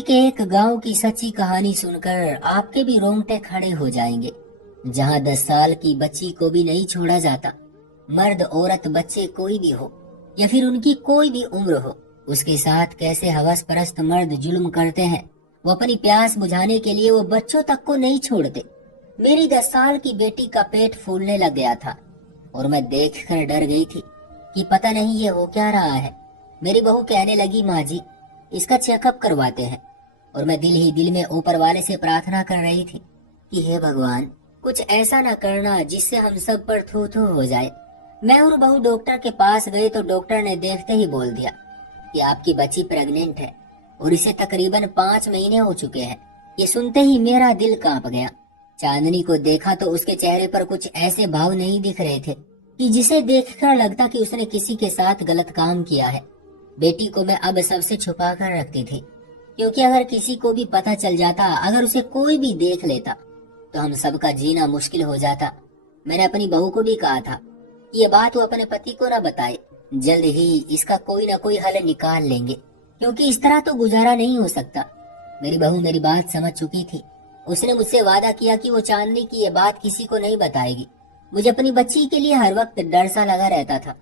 के एक गांव की सच्ची कहानी सुनकर आपके भी रोंगटे खड़े हो जाएंगे। जहां 10 साल की बच्ची को भी नहीं छोड़ा जाता। मर्द औरत बच्चे कोई भी हो या फिर उनकी कोई भी उम्र हो, उसके साथ कैसे हवस परस्त मर्द जुल्म करते हैं। वो अपनी प्यास बुझाने के लिए वो बच्चों तक को नहीं छोड़ते। मेरी 10 साल की बेटी का पेट फूलने लग गया था और मैं देखकर डर गई थी कि पता नहीं ये हो क्या रहा है। मेरी बहू कहने लगी, माँ जी इसका चेकअप करवाते हैं। और मैं दिल ही दिल में ऊपर वाले से प्रार्थना कर रही थी कि हे भगवान, कुछ ऐसा न करना जिससे हम सब पर थू थू हो जाए। मैं और बहू डॉक्टर के पास गए तो डॉक्टर ने देखते ही बोल दिया कि आपकी बच्ची प्रेग्नेंट है और इसे तकरीबन 5 महीने हो चुके हैं। ये सुनते ही मेरा दिल कांप गया। चांदनी को देखा तो उसके चेहरे पर कुछ ऐसे भाव नहीं दिख रहे थे कि जिसे देखकर लगता कि उसने किसी के साथ गलत काम किया है। बेटी को मैं अब सबसे छुपा कर रखती थी, क्योंकि अगर किसी को भी पता चल जाता, अगर उसे कोई भी देख लेता तो हम सबका जीना मुश्किल हो जाता। मैंने अपनी बहू को भी कहा था कि ये बात वो अपने पति को न बताए। जल्द ही इसका कोई ना कोई हल निकाल लेंगे, क्योंकि इस तरह तो गुजारा नहीं हो सकता। मेरी बहू मेरी बात समझ चुकी थी। उसने मुझसे वादा किया कि वो चांदनी की ये बात किसी को नहीं बताएगी। मुझे अपनी बच्ची के लिए हर वक्त डर सा लगा रहता था।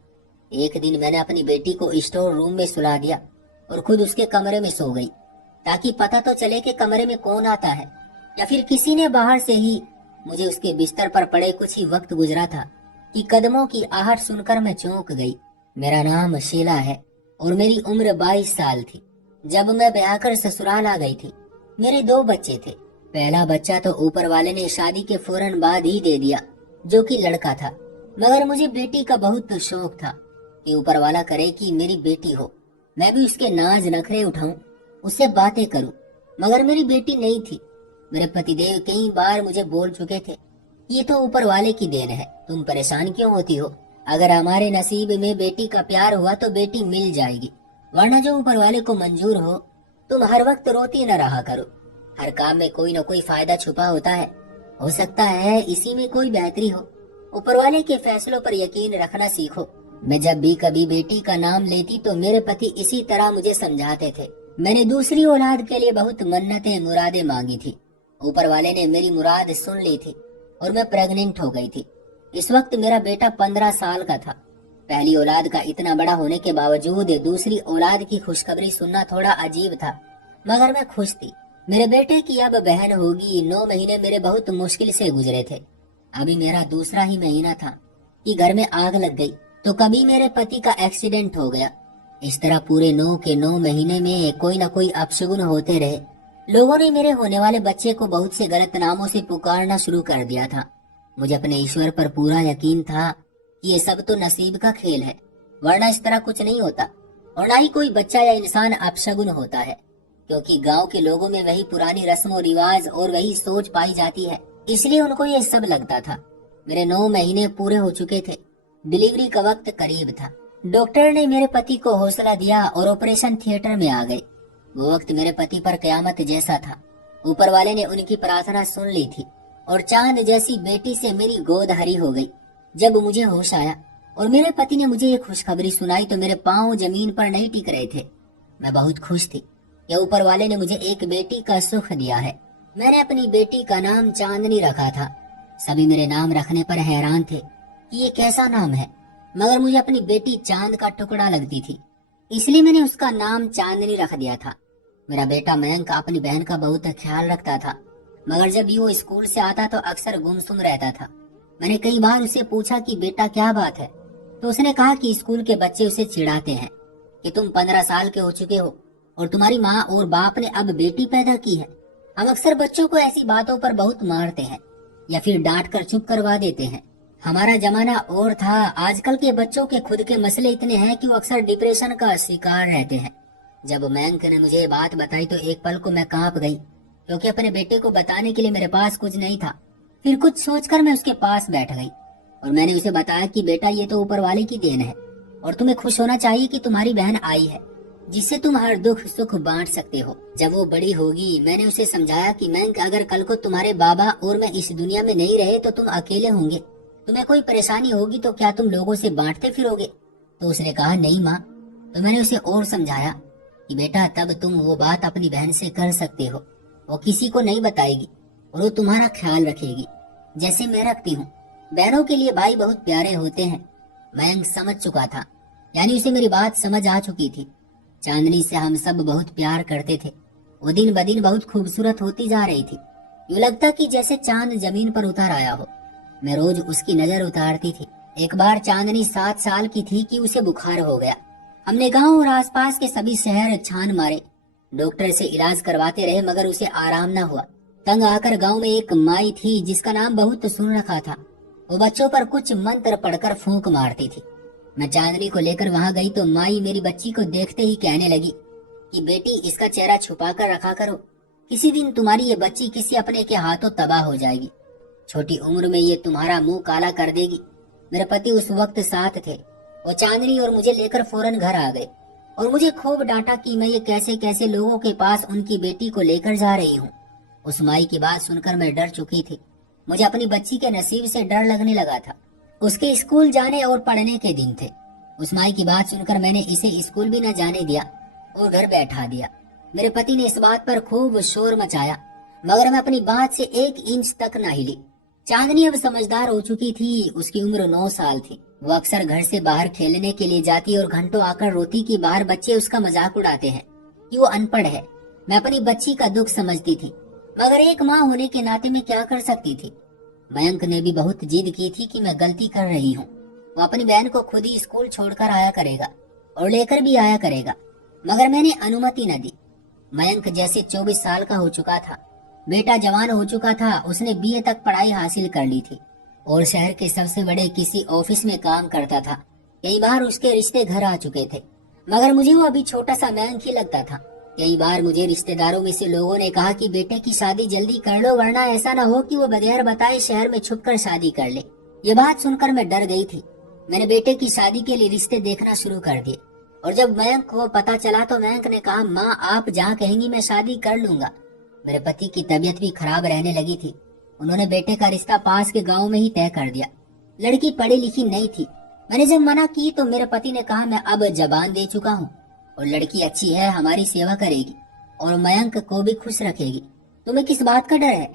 एक दिन मैंने अपनी बेटी को स्टोर रूम में सुला दिया और खुद उसके कमरे में सो गई, ताकि पता तो चले कि कमरे में कौन आता है, या फिर किसी ने बाहर से ही। मुझे उसके बिस्तर पर पड़े कुछ ही वक्त गुजरा था कि कदमों की आहट सुनकर मैं चौंक गई। मेरा नाम शीला है और मेरी उम्र 22 साल थी जब मैं ब्याह कर ससुराल आ गई थी। मेरे 2 बच्चे थे। पहला बच्चा तो ऊपर वाले ने शादी के फौरन बाद ही दे दिया, जो कि लड़का था। मगर मुझे बेटी का बहुत शौक था कि ऊपर वाला करे कि मेरी बेटी हो, मैं भी उसके नाज नखरे उठाऊं, उससे बातें करूं। मगर मेरी बेटी नहीं थी। मेरे पतिदेव कई बार मुझे बोल चुके थे, ये तो ऊपर वाले की देन है, तुम परेशान क्यों होती हो। अगर हमारे नसीब में बेटी का प्यार हुआ तो बेटी मिल जाएगी, वरना जो ऊपर वाले को मंजूर हो। तुम हर वक्त रोती न रहा करो। हर काम में कोई न कोई फायदा छुपा होता है। हो सकता है इसी में कोई बेहतरी हो। ऊपर वाले के फैसलों पर यकीन रखना सीखो। मैं जब भी कभी बेटी का नाम लेती तो मेरे पति इसी तरह मुझे समझाते थे। मैंने दूसरी औलाद के लिए बहुत मन्नतें मुरादें मांगी थी। ऊपर वाले ने मेरी मुराद सुन ली थी और मैं प्रेग्नेंट हो गई थी। इस वक्त मेरा बेटा 15 साल का था। पहली औलाद का इतना बड़ा होने के बावजूद दूसरी औलाद की खुशखबरी सुनना थोड़ा अजीब था, मगर मैं खुश थी। मेरे बेटे की अब बहन होगी। 9 महीने मेरे बहुत मुश्किल से गुजरे थे। अभी मेरा दूसरा ही महीना था कि घर में आग लग गई, तो कभी मेरे पति का एक्सीडेंट हो गया। इस तरह पूरे 9 के 9 महीने में कोई न कोई अपशगुन होते रहे। लोगों ने मेरे होने वाले बच्चे को बहुत से गलत नामों से पुकारना शुरू कर दिया था। मुझे अपने ईश्वर पर पूरा यकीन था कि ये सब तो नसीब का खेल है, वरना इस तरह कुछ नहीं होता। और ना ही कोई बच्चा या इंसान अपशगुन होता है, क्योंकि गांव के लोगों में वही पुरानी रस्म और रिवाज और वही सोच पाई जाती है, इसलिए उनको ये सब लगता था। मेरे 9 महीने पूरे हो चुके थे। डिलीवरी का वक्त करीब था। डॉक्टर ने मेरे पति को हौसला दिया और ऑपरेशन थिएटर में आ गए। वो वक्त मेरे पति पर कयामत जैसा था। ऊपर वाले ने उनकी प्रार्थना सुन ली थी और चांद जैसी बेटी से मेरी गोद हरी हो गई। जब मुझे होश आया और मेरे पति ने मुझे ये खुशखबरी सुनाई तो मेरे पांव जमीन पर नहीं टिक रहे थे। मैं बहुत खुश थी कि ऊपर वाले ने मुझे एक बेटी का सुख दिया है। मैंने अपनी बेटी का नाम चांदनी रखा था। सभी मेरे नाम रखने पर हैरान थे कि ये कैसा नाम है, मगर मुझे अपनी बेटी चांद का टुकड़ा लगती थी, इसलिए मैंने उसका नाम चांदनी रख दिया था। मेरा बेटा मयंक अपनी बहन का बहुत ख्याल रखता था, मगर जब वो स्कूल से आता तो अक्सर गुमसुम रहता था। मैंने कई बार उससे पूछा कि बेटा क्या बात है, तो उसने कहा कि स्कूल के बच्चे उसे चिढ़ाते हैं कि तुम 15 साल के हो चुके हो और तुम्हारी माँ और बाप ने अब बेटी पैदा की है। हम अक्सर बच्चों को ऐसी बातों पर बहुत मारते हैं या फिर डांट कर चुप करवा देते हैं। हमारा जमाना और था। आजकल के बच्चों के खुद के मसले इतने हैं कि वो अक्सर डिप्रेशन का शिकार रहते हैं। जब मयंक ने मुझे ये बात बताई तो एक पल को मैं कांप गई, क्योंकि अपने बेटे को बताने के लिए मेरे पास कुछ नहीं था। फिर कुछ सोचकर मैं उसके पास बैठ गई और मैंने उसे बताया कि बेटा ये तो ऊपर वाले की देन है और तुम्हें खुश होना चाहिए कि तुम्हारी बहन आई है, जिससे तुम हर दुख सुख बांट सकते हो जब वो बड़ी होगी। मैंने उसे समझाया कि मयंक, अगर कल को तुम्हारे बाबा और मैं इस दुनिया में नहीं रहे तो तुम अकेले होंगे, तुम्हें कोई परेशानी होगी तो क्या तुम लोगों से बांटते फिरोगे। तो उसने कहा नहीं माँ। तो मैंने उसे और समझाया कि बेटा तब तुम वो बात अपनी बहन से कर सकते हो, वो किसी को नहीं बताएगी और वो तुम्हारा ख्याल रखेगी जैसे मैं रखती हूँ। बहनों के लिए भाई बहुत प्यारे होते हैं। मयंक समझ चुका था, यानी उसे मेरी बात समझ आ चुकी थी। चांदनी से हम सब बहुत प्यार करते थे। वो दिन ब दिन बहुत खूबसूरत होती जा रही थी। यूं लगता कि जैसे चांद जमीन पर उतर आया हो। मैं रोज उसकी नजर उतारती थी। एक बार चांदनी 7 साल की थी कि उसे बुखार हो गया। हमने गांव और आसपास के सभी शहर छान मारे, डॉक्टर से इलाज करवाते रहे मगर उसे आराम न हुआ। तंग आकर गांव में एक माई थी जिसका नाम बहुत सुन रखा था। वो बच्चों पर कुछ मंत्र पढ़कर फूंक मारती थी। मैं चांदनी को लेकर वहां गई तो माई मेरी बच्ची को देखते ही कहने लगी कि बेटी इसका चेहरा छुपा कर रखा करो, किसी दिन तुम्हारी ये बच्ची किसी अपने के हाथों तबाह हो जाएगी, छोटी उम्र में ये तुम्हारा मुंह काला कर देगी। मेरे पति उस वक्त साथ थे। वो चांदनी और मुझे लेकर फौरन घर आ गए और मुझे खूब डांटा कि मैं ये कैसे कैसे लोगों के पास उनकी बेटी को लेकर जा रही हूँ। उस माई की बात सुनकर मैं डर चुकी थी। मुझे अपनी बच्ची के नसीब से डर लगने लगा था। उसके स्कूल जाने और पढ़ने के दिन थे। उस माई की बात सुनकर मैंने इसे स्कूल भी न जाने दिया और घर बैठा दिया। मेरे पति ने इस बात पर खूब शोर मचाया मगर मैं अपनी बात से 1 इंच तक न हिली। चांदनी अब समझदार हो चुकी थी। उसकी उम्र 9 साल थी। वो अक्सर घर से बाहर खेलने के लिए जाती और घंटों आकर रोती कि बाहर बच्चे उसका मजाक उड़ाते हैं कि वो अनपढ़ है। मैं अपनी बच्ची का दुख समझती थी मगर एक माँ होने के नाते मैं क्या कर सकती थी। मयंक ने भी बहुत जिद की थी कि मैं गलती कर रही हूँ। वो अपनी बहन को खुद ही स्कूल छोड़कर आया करेगा और लेकर भी आया करेगा मगर मैंने अनुमति न दी। मयंक जैसे 24 साल का हो चुका था, बेटा जवान हो चुका था। उसने बीए तक पढ़ाई हासिल कर ली थी और शहर के सबसे बड़े किसी ऑफिस में काम करता था। कई बार उसके रिश्ते घर आ चुके थे मगर मुझे वो अभी छोटा सा मयंक ही लगता था। कई बार मुझे रिश्तेदारों में से लोगों ने कहा कि बेटे की शादी जल्दी कर लो वरना ऐसा न हो कि वो बगैर बताए शहर में छुपकर शादी कर ले। ये बात सुनकर मैं डर गई थी। मैंने बेटे की शादी के लिए रिश्ते देखना शुरू कर दिए और जब मयंक को पता चला तो मयंक ने कहा माँ आप जहाँ कहेंगी मैं शादी कर लूंगा। मेरे पति की तबीयत भी खराब रहने लगी थी। उन्होंने बेटे का रिश्ता पास के गांव में ही तय कर दिया। लड़की पढ़ी लिखी नहीं थी। मैंने जब मना की तो मेरे पति ने कहा मैं अब जबान दे चुका हूँ और लड़की अच्छी है, हमारी सेवा करेगी और मयंक को भी खुश रखेगी। तुम्हें किस बात का डर है?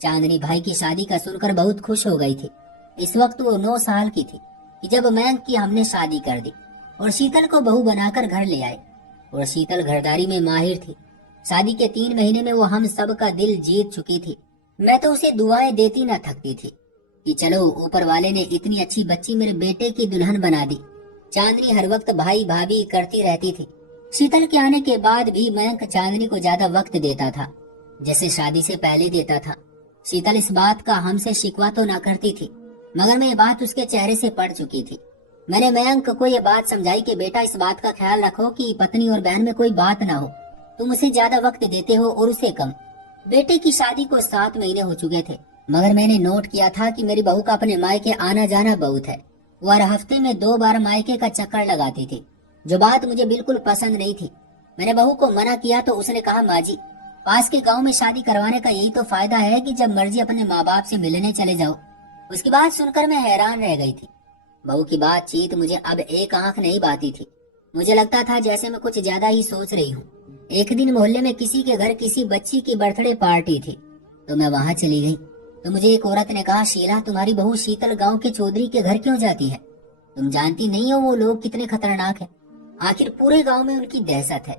चांदनी भाई की शादी का सुनकर बहुत खुश हो गई थी। इस वक्त वो 9 साल की थी कि जब मयंक की हमने शादी कर दी और शीतल को बहू बनाकर घर ले आए और शीतल घरदारी में माहिर थी। शादी के 3 महीने में वो हम सब का दिल जीत चुकी थी। मैं तो उसे दुआएं देती न थकती थी कि चलो ऊपर वाले ने इतनी अच्छी बच्ची मेरे बेटे की दुल्हन बना दी। चांदनी हर वक्त भाई भाभी करती रहती थी। शीतल के आने के बाद भी मयंक चांदनी को ज्यादा वक्त देता था जैसे शादी से पहले देता था। शीतल इस बात का हमसे शिकवा तो ना करती थी मगर मैं ये बात उसके चेहरे से पढ़ चुकी थी। मैंने मयंक को ये बात समझाई कि बेटा इस बात का ख्याल रखो कि पत्नी और बहन में कोई बात ना हो। तुम उसे ज्यादा वक्त देते हो और उसे कम। बेटे की शादी को 7 महीने हो चुके थे मगर मैंने नोट किया था कि मेरी बहू का अपने मायके आना जाना बहुत है। वो हर हफ्ते में 2 बार मायके का चक्कर लगाती थी, जो बात मुझे बिल्कुल पसंद नहीं थी। मैंने बहू को मना किया तो उसने कहा माँ जी पास के गांव में शादी करवाने का यही तो फायदा है कि जब मर्जी अपने माँ बाप से मिलने चले जाओ। उसकी बात सुनकर मैं हैरान रह गई थी। बहू की बातचीत मुझे अब एक आंख नहीं बाती थी। मुझे लगता था जैसे मैं कुछ ज्यादा ही सोच रही हूँ। एक दिन मोहल्ले में किसी के घर किसी बच्ची की बर्थडे पार्टी थी तो मैं वहां चली गई तो मुझे एक औरत ने कहा शीला तुम्हारी बहू शीतल गांव के चौधरी के घर क्यों जाती है? तुम जानती नहीं हो वो लोग कितने खतरनाक हैं। आखिर पूरे गांव में उनकी दहशत है।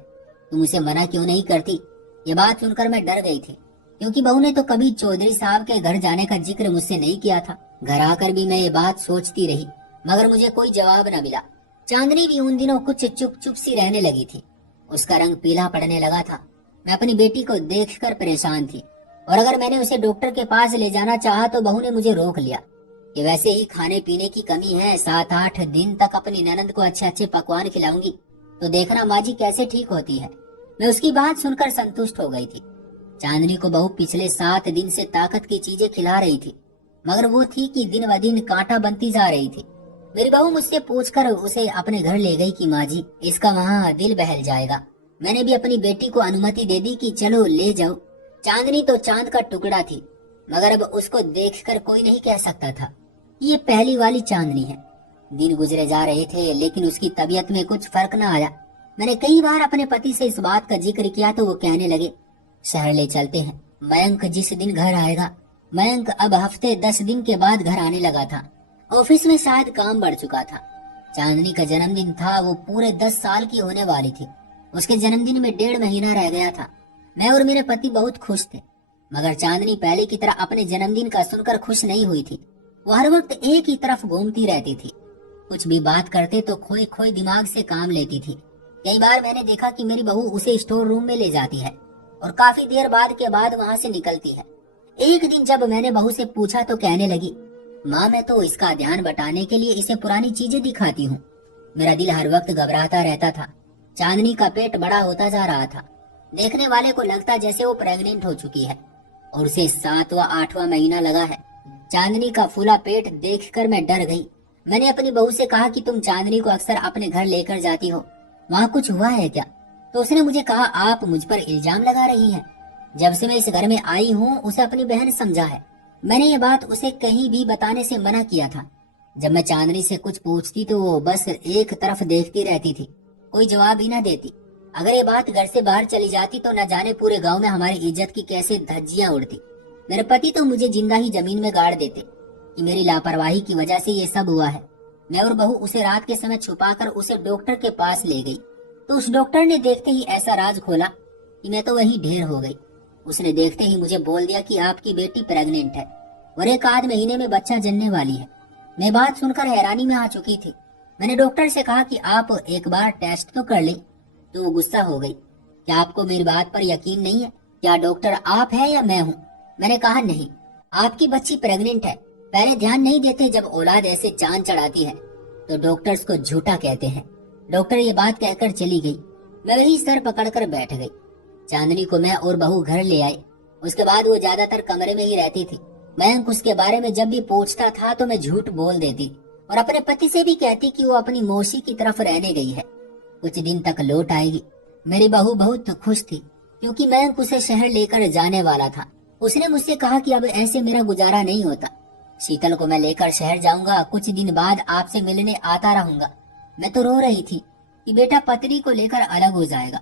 तुम उसे मना क्यों नहीं करती? ये बात सुनकर मैं डर गई थी क्योंकि बहू ने तो कभी चौधरी साहब के घर जाने का जिक्र मुझसे नहीं किया था। घर आकर भी मैं ये बात सोचती रही मगर मुझे कोई जवाब न मिला। चांदनी भी उन दिनों कुछ चुप चुप सी रहने लगी थी। उसका रंग पीला पड़ने लगा था। मैं अपनी बेटी को देखकर परेशान थी और अगर मैंने उसे डॉक्टर के पास ले जाना चाहा तो बहू ने मुझे रोक लिया कि वैसे ही खाने पीने की कमी है, 7-8 दिन तक अपनी ननद को अच्छे अच्छे पकवान खिलाऊंगी तो देखना माँ जी कैसे ठीक होती है। मैं उसकी बात सुनकर संतुष्ट हो गई थी। चांदनी को बहू पिछले 7 दिन से ताकत की चीजें खिला रही थी मगर वो थी कि दिन ब दिन कांटा बनती जा रही थी। मेरी बहू मुझसे पूछकर उसे अपने घर ले गई कि माँ जी इसका वहाँ दिल बहल जाएगा। मैंने भी अपनी बेटी को अनुमति दे दी कि चलो ले जाओ। चांदनी तो चांद का टुकड़ा थी मगर अब उसको देखकर कोई नहीं कह सकता था ये पहली वाली चांदनी है। दिन गुजरे जा रहे थे लेकिन उसकी तबीयत में कुछ फर्क न आया। मैंने कई बार अपने पति से इस बात का जिक्र किया तो वो कहने लगे, शहर ले चलते हैं। मयंक जिस दिन घर आएगा। मयंक अब हफ्ते 10 दिन के बाद घर आने लगा था। ऑफिस में शायद काम बढ़ चुका था। चांदनी का जन्मदिन था, वो पूरे 10 साल की होने वाली थी। उसके जन्मदिन में 1.5 महीना रह गया था। मैं और मेरे पति बहुत खुश थे, मगर चांदनी पहले की तरह अपने जन्मदिन का सुनकर खुश नहीं हुई थी। वो हर वक्त एक ही तरफ घूमती रहती थी। कुछ भी बात करते तो खोए खोए दिमाग से काम लेती थी। कई बार मैंने देखा कि मेरी बहू उसे स्टोर रूम में ले जाती है और काफी देर बाद वहां से निकलती है। एक दिन जब मैंने बहू से पूछा तो कहने लगी, माँ मैं तो इसका ध्यान बटाने के लिए इसे पुरानी चीजें दिखाती हूँ। मेरा दिल हर वक्त घबराता रहता था। चांदनी का पेट बड़ा होता जा रहा था। देखने वाले को लगता जैसे वो प्रेग्नेंट हो चुकी है और उसे 7वां 8वां महीना लगा है। चांदनी का फूला पेट देखकर मैं डर गई। मैंने अपनी बहू से कहा कि तुम चांदनी को अक्सर अपने घर लेकर जाती हो, वहाँ कुछ हुआ है क्या? तो उसने मुझे कहा, आप मुझ पर इल्जाम लगा रही हैं। जब से मैं इस घर में आई हूँ उसे अपनी बहन समझा है। मैंने ये बात उसे कहीं भी बताने से मना किया था। जब मैं चांदनी से कुछ पूछती तो वो बस एक तरफ देखती रहती थी, कोई जवाब ही ना देती। अगर ये बात घर से बाहर चली जाती तो न जाने पूरे गांव में हमारी इज्जत की कैसे धज्जियां उड़ती। मेरे पति तो मुझे जिंदा ही जमीन में गाड़ देते कि मेरी लापरवाही की वजह से ये सब हुआ है। मैं और बहू उसे रात के समय छुपाकर उसे डॉक्टर के पास ले गई तो उस डॉक्टर ने देखते ही ऐसा राज खोला कि मैं तो वही ढेर हो गई। उसने देखते ही मुझे बोल दिया कि आपकी बेटी प्रेग्नेंट है और 1 आध महीने में बच्चा जन्ने वाली है। मैं बात सुनकर हैरानी में आ चुकी थी। मैंने डॉक्टर से कहा कि आप एक बार टेस्ट तो कर लें, तो वो गुस्सा हो गई। क्या आपको मेरी बात पर यकीन नहीं है? क्या डॉक्टर आप है या मैं हूँ? मैंने कहा नहीं, आपकी बच्ची प्रेग्नेंट है। पहले ध्यान नहीं देते, जब औलाद ऐसे चांद चढ़ाती है तो डॉक्टर्स को झूठा कहते हैं। डॉक्टर ये बात कहकर चली गई। मैं वही सर पकड़कर बैठ गई। चांदनी को मैं और बहू घर ले आए। उसके बाद वो ज्यादातर कमरे में ही रहती थी। मयंक उसके बारे में जब भी पूछता था तो मैं झूठ बोल देती और अपने पति से भी कहती कि वो अपनी मौसी की तरफ रहने गई है, कुछ दिन तक लौट आएगी। मेरी बहू बहुत खुश थी क्योंकि मयंक उसे शहर लेकर जाने वाला था। उसने मुझसे कहा कि अब ऐसे मेरा गुजारा नहीं होता। शीतल को मैं लेकर शहर जाऊंगा, कुछ दिन बाद आपसे मिलने आता रहूंगा। मैं तो रो रही थी कि बेटा पत्नी को लेकर अलग हो जाएगा।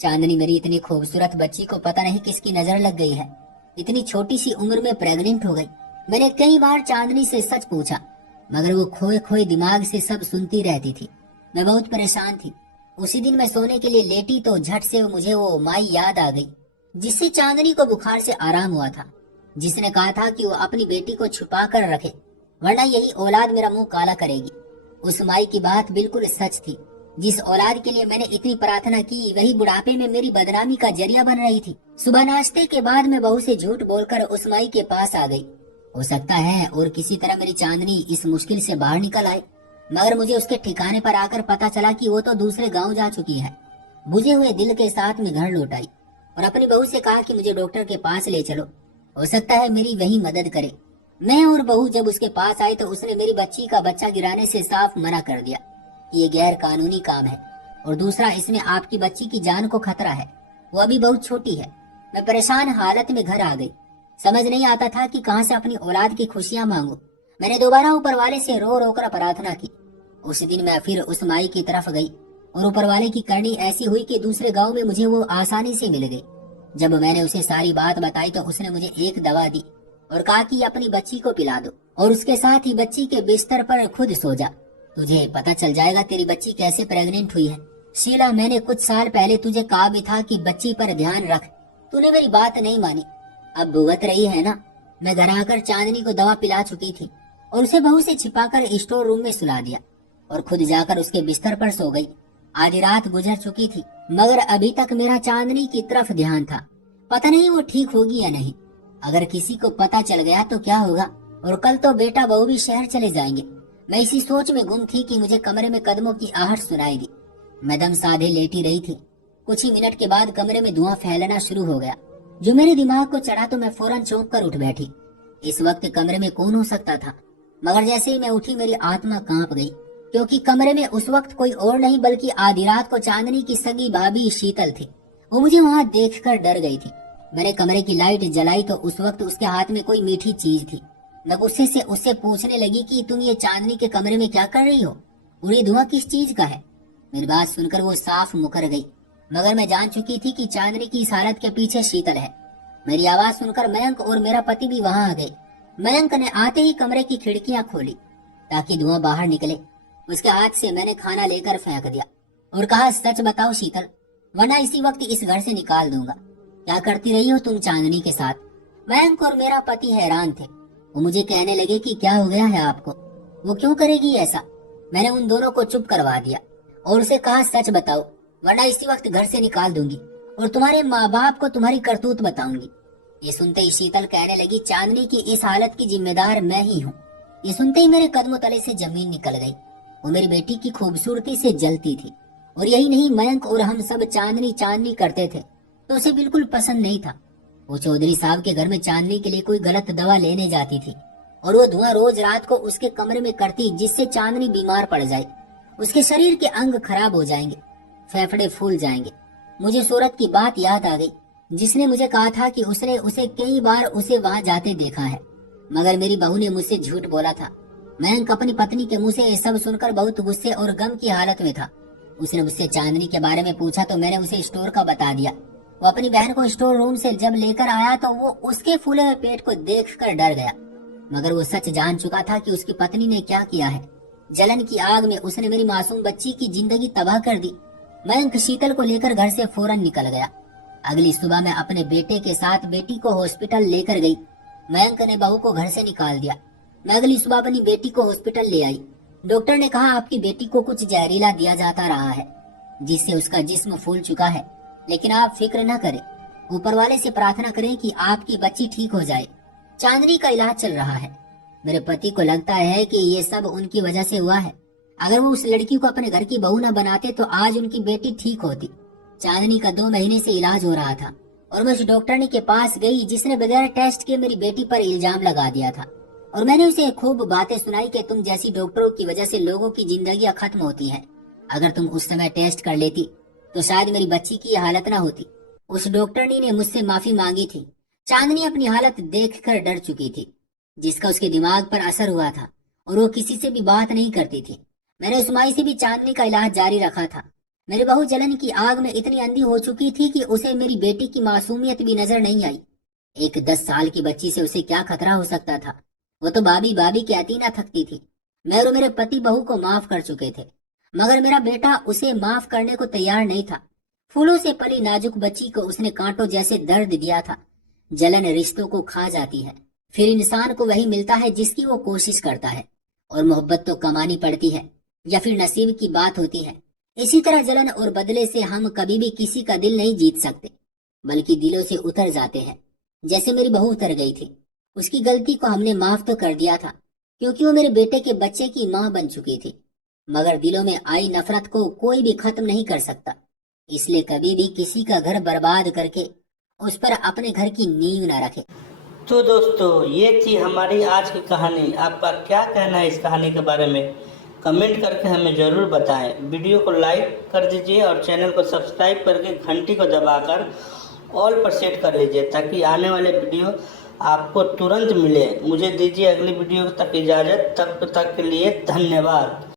चांदनी मेरी इतनी खूबसूरत बच्ची को पता नहीं किसकी नजर लग गई है, इतनी छोटी सी उम्र में प्रेग्नेंट हो गई। मैंने कई बार चांदनी से सच पूछा, मगर वो खोए खोए दिमाग से सब सुनती रहती थी। मैं बहुत परेशान थी। उसी दिन मैं सोने के लिए लेटी तो झट से मुझे वो माई याद आ गई जिससे चांदनी को बुखार से आराम हुआ था, जिसने कहा था कि वो अपनी बेटी को छुपा कर रखे वरना यही औलाद मेरा मुंह काला करेगी। उस माई की बात बिल्कुल सच थी। जिस औलाद के लिए मैंने इतनी प्रार्थना की वही बुढ़ापे में मेरी बदनामी का जरिया बन रही थी। सुबह नाश्ते के बाद मैं बहू से झूठ बोलकर उस माई के पास आ गई। हो सकता है और किसी तरह मेरी चांदनी इस मुश्किल से बाहर निकल आए, मगर मुझे उसके ठिकाने पर आकर पता चला कि वो तो दूसरे गाँव जा चुकी है। बुझे हुए दिल के साथ में घर लौट आई और अपनी बहू से कहा कि मुझे डॉक्टर के पास ले चलो, हो सकता है मेरी वही मदद करे। मैं और बहू जब उसके पास आए तो उसने मेरी बच्ची का बच्चा गिराने से साफ मना कर दिया कि ये गैर कानूनी काम है और दूसरा इसमें आपकी बच्ची की जान को खतरा है, वो अभी बहुत छोटी है। मैं परेशान हालत में घर आ गई। समझ नहीं आता था कि कहां से अपनी औलाद की खुशियां मांगू। मैंने दोबारा ऊपर वाले से रो रो कर प्रार्थना की। उस दिन मैं फिर उस माई की तरफ गई और ऊपर वाले की करनी ऐसी हुई कि दूसरे गाँव में मुझे वो आसानी से मिल गई। जब मैंने उसे सारी बात बताई तो उसने मुझे एक दवा दी और कहा कि अपनी बच्ची को पिला दो और उसके साथ ही बच्ची के बिस्तर पर खुद सो जा, तुझे पता चल जाएगा तेरी बच्ची कैसे प्रेग्नेंट हुई है। शीला, मैंने कुछ साल पहले तुझे कहा भी था कि बच्ची पर ध्यान रख, तूने मेरी बात नहीं मानी, अब भुगत रही है ना। मैं घर आकर चांदनी को दवा पिला चुकी थी और उसे बहू से छिपाकर स्टोर रूम में सुला दिया और खुद जाकर उसके बिस्तर पर सो गई। आधी रात गुजर चुकी थी मगर अभी तक मेरा चांदनी की तरफ ध्यान था। पता नहीं वो ठीक होगी या नहीं। अगर किसी को पता चल गया तो क्या होगा, और कल तो बेटा बहू भी शहर चले जाएंगे। मैं इसी सोच में गुम थी कि मुझे कमरे में कदमों की आहट सुनाई दी। मैं दम साधे लेटी रही थी। कुछ ही मिनट के बाद कमरे में धुआं फैलना शुरू हो गया जो मेरे दिमाग को चढ़ा तो मैं फौरन चौंक कर उठ बैठी। इस वक्त कमरे में कौन हो सकता था, मगर जैसे ही मैं उठी मेरी आत्मा कांप गई क्योंकि कमरे में उस वक्त कोई और नहीं बल्कि आधी रात को चांदनी की सगी भाभी शीतल थी। वो मुझे वहाँ देखकर डर गई थी। मैंने कमरे की लाइट जलाई तो उस वक्त उसके हाथ में कोई मीठी चीज थी। मैं गुस्से से उससे पूछने लगी कि तुम ये चांदनी के कमरे में क्या कर रही हो और ये धुआं किस चीज का है। मेरी बात सुनकर वो साफ मुकर गई, मगर मैं जान चुकी थी कि चांदनी की इस हालत के पीछे शीतल है। मेरी आवाज सुनकर मयंक और मेरा पति भी वहां आ गए। मयंक ने आते ही कमरे की खिड़कियां खोली ताकि धुआं बाहर निकले। उसके हाथ से मैंने खाना लेकर फेंक दिया और कहा, सच बताओ शीतल, वरना इसी वक्त इस घर से निकाल दूंगा। क्या करती रही हो तुम चांदनी के साथ? मयंक और मेरा पति हैरान थे। वो मुझे कहने लगे कि क्या हो गया है आपको, वो क्यों करेगी ऐसा। मैंने उन दोनों को चुप करवा दिया और उसे कहा, सच बताओ, वरना इसी वक्त घर से निकाल दूंगी और तुम्हारे माँ बाप को तुम्हारी करतूत बताऊंगी। ये सुनते ही शीतल कहने लगी, चांदनी की इस हालत की जिम्मेदार मैं ही हूँ। ये सुनते ही मेरे कदमों तले से जमीन निकल गई। वो मेरी बेटी की खूबसूरती से जलती थी और यही नहीं, मयंक और हम सब चांदनी चांदनी करते थे तो उसे बिल्कुल पसंद नहीं था। वो चौधरी साहब के घर में चांदनी के लिए कोई गलत दवा लेने जाती थी और वो धुआं रोज रात को उसके कमरे में करती, जिससे चांदनी बीमार पड़ जाए। उसके शरीर के अंग खराब हो जाएंगे, फेफड़े फूल जाएंगे। मुझे सूरत की बात याद आ गई जिसने मुझे कहा था कि उसने उसे कई बार उसे वहां जाते देखा है, मगर मेरी बहू ने मुझसे झूठ बोला था। मयंक अपनी पत्नी के मुंह से ये सब सुनकर बहुत गुस्से और गम की हालत में था। उसने मुझसे चांदनी के बारे में पूछा तो मैंने उसे स्टोर का बता दिया। वो अपनी बहन को स्टोर रूम से जब लेकर आया तो वो उसके फूले हुए पेट को देखकर डर गया, मगर वो सच जान चुका था कि उसकी पत्नी ने क्या किया है। जलन की आग में उसने मेरी मासूम बच्ची की जिंदगी तबाह कर दी। मयंक शीतल को लेकर घर से फौरन निकल गया। अगली सुबह मैं अपने बेटे के साथ बेटी को हॉस्पिटल लेकर गई। मयंक ने बहू को घर से निकाल दिया। मैं अगली सुबह अपनी बेटी को हॉस्पिटल ले आई। डॉक्टर ने कहा, आपकी बेटी को कुछ जहरीला दिया जाता रहा है जिससे उसका जिस्म फूल चुका है, लेकिन आप फिक्र न करें, ऊपर वाले से प्रार्थना करें कि आपकी बच्ची ठीक हो जाए। चांदनी का इलाज चल रहा है। मेरे पति को लगता है कि ये सब उनकी वजह से हुआ है। अगर वो उस लड़की को अपने घर की बहू न बनाते तो आज उनकी बेटी ठीक होती। चांदनी का 2 महीने से इलाज हो रहा था और मैं उस डॉक्टरनी के पास गई जिसने बगैर टेस्ट के मेरी बेटी पर इल्जाम लगा दिया था और मैंने उसे खूब बातें सुनाई कि तुम जैसी डॉक्टरों की वजह से लोगों की जिंदगियां खत्म होती हैं। अगर तुम उस समय टेस्ट कर लेती तो शायद मेरी बच्ची की हालत न होती। उस डॉक्टरनी ने मुझसे माफी मांगी थी। चांदनी अपनी हालत देखकर डर चुकी थी, जिसका उसके दिमाग पर असर हुआ था और वो किसी से भी बात नहीं करती थी। मैंने उस माई से भी चांदनी का इलाज जारी रखा था। मेरी बहू जलन की आग में इतनी अंधी हो चुकी थी कि उसे मेरी बेटी की मासूमियत भी नजर नहीं आई। एक 10 साल की बच्ची से उसे क्या खतरा हो सकता था। वो तो बाबी बाबी कहती ना थकती थी। मैं और मेरे पति बहू को माफ कर चुके थे, मगर मेरा बेटा उसे माफ करने को तैयार नहीं था। फूलों से पली नाजुक बच्ची को उसने कांटों जैसे दर्द दिया था। जलन रिश्तों को खा जाती है, फिर इंसान को वही मिलता है जिसकी वो कोशिश करता है, और मोहब्बत तो कमानी पड़ती है या फिर नसीब की बात होती है। इसी तरह जलन और बदले से हम कभी भी किसी का दिल नहीं जीत सकते, बल्कि दिलों से उतर जाते हैं। जैसे मेरी बहू उतर गई थी, उसकी गलती को हमने माफ तो कर दिया था क्योंकि वो मेरे बेटे के बच्चे की माँ बन चुकी थी, मगर दिलों में आई नफरत को कोई भी खत्म नहीं कर सकता। इसलिए कभी भी किसी का घर बर्बाद करके उस पर अपने घर की नींव न रखे। तो दोस्तों, ये थी हमारी आज की कहानी। आपका क्या कहना है इस कहानी के बारे में? कमेंट करके हमें ज़रूर बताएं। वीडियो को लाइक कर दीजिए और चैनल को सब्सक्राइब करके घंटी को दबाकर ऑल पर सेट कर लीजिए ताकि आने वाले वीडियो आपको तुरंत मिले। मुझे दीजिए अगली वीडियो तक इजाज़त। तब तक के लिए धन्यवाद।